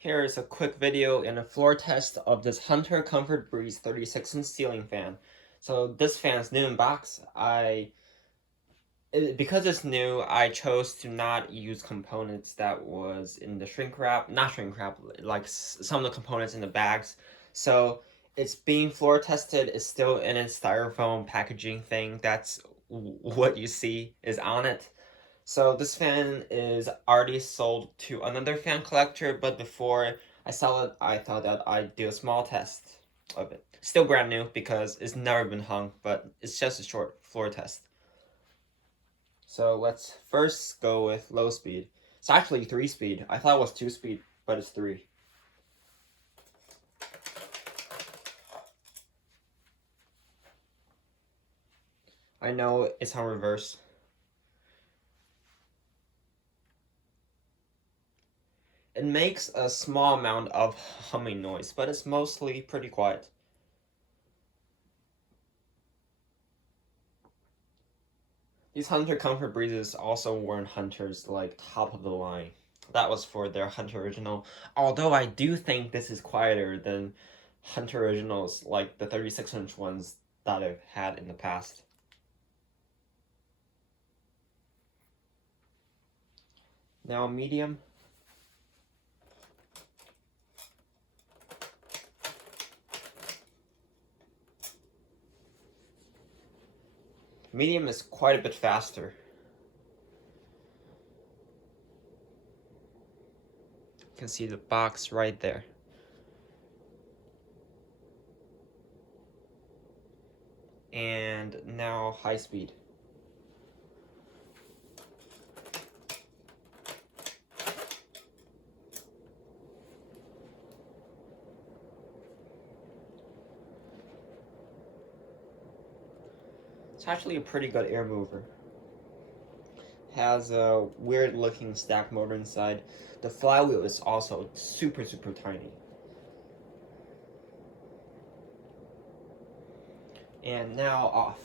Here is a quick video and a floor test of this Hunter Comfort Breeze 36-inch ceiling fan. So this fan's new in box. Because it's new, I chose to not use components that was in the shrink wrap, not shrink wrap, like some of the components in the bags. So it's being floor tested. It's still in its styrofoam packaging thing. That's what you see is on it. So this fan is already sold to another fan collector, but before I sell it, I thought that I'd do a small test of it. Still brand new because it's never been hung, but it's just a short floor test. So let's first go with low speed. It's actually 3-speed. I thought it was 2-speed, but it's 3. I know it's on reverse. It makes a small amount of humming noise, but it's mostly pretty quiet. These Hunter Comfort Breezes also weren't Hunter's like top of the line. That was for their Hunter Original. Although I do think this is quieter than Hunter Originals, like the 36-inch ones that I've had in the past. Now medium. Medium is quite a bit faster. You can see the box right there. And now high speed. It's actually a pretty good air mover. Has a weird looking stack motor inside. The flywheel is also super tiny. And now off.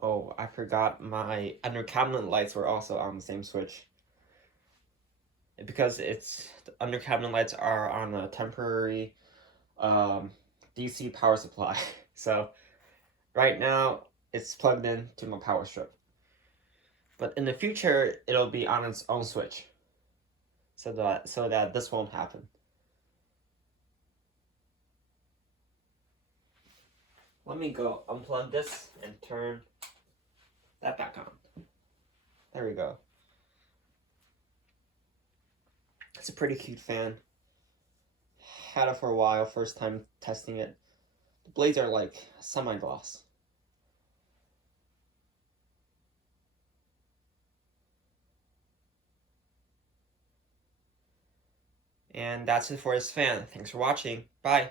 Oh, I forgot my under cabinet lights were also on the same switch. Because the under cabinet lights are on a temporary DC power supply. So right now it's plugged in to my power strip. But in the future it'll be on its own switch. So that this won't happen. Let me go unplug this and turn that back on. There we go. It's a pretty cute fan. Had it for a while, first time testing it. The blades are like semi-gloss. And that's it for this fan. Thanks for watching. Bye.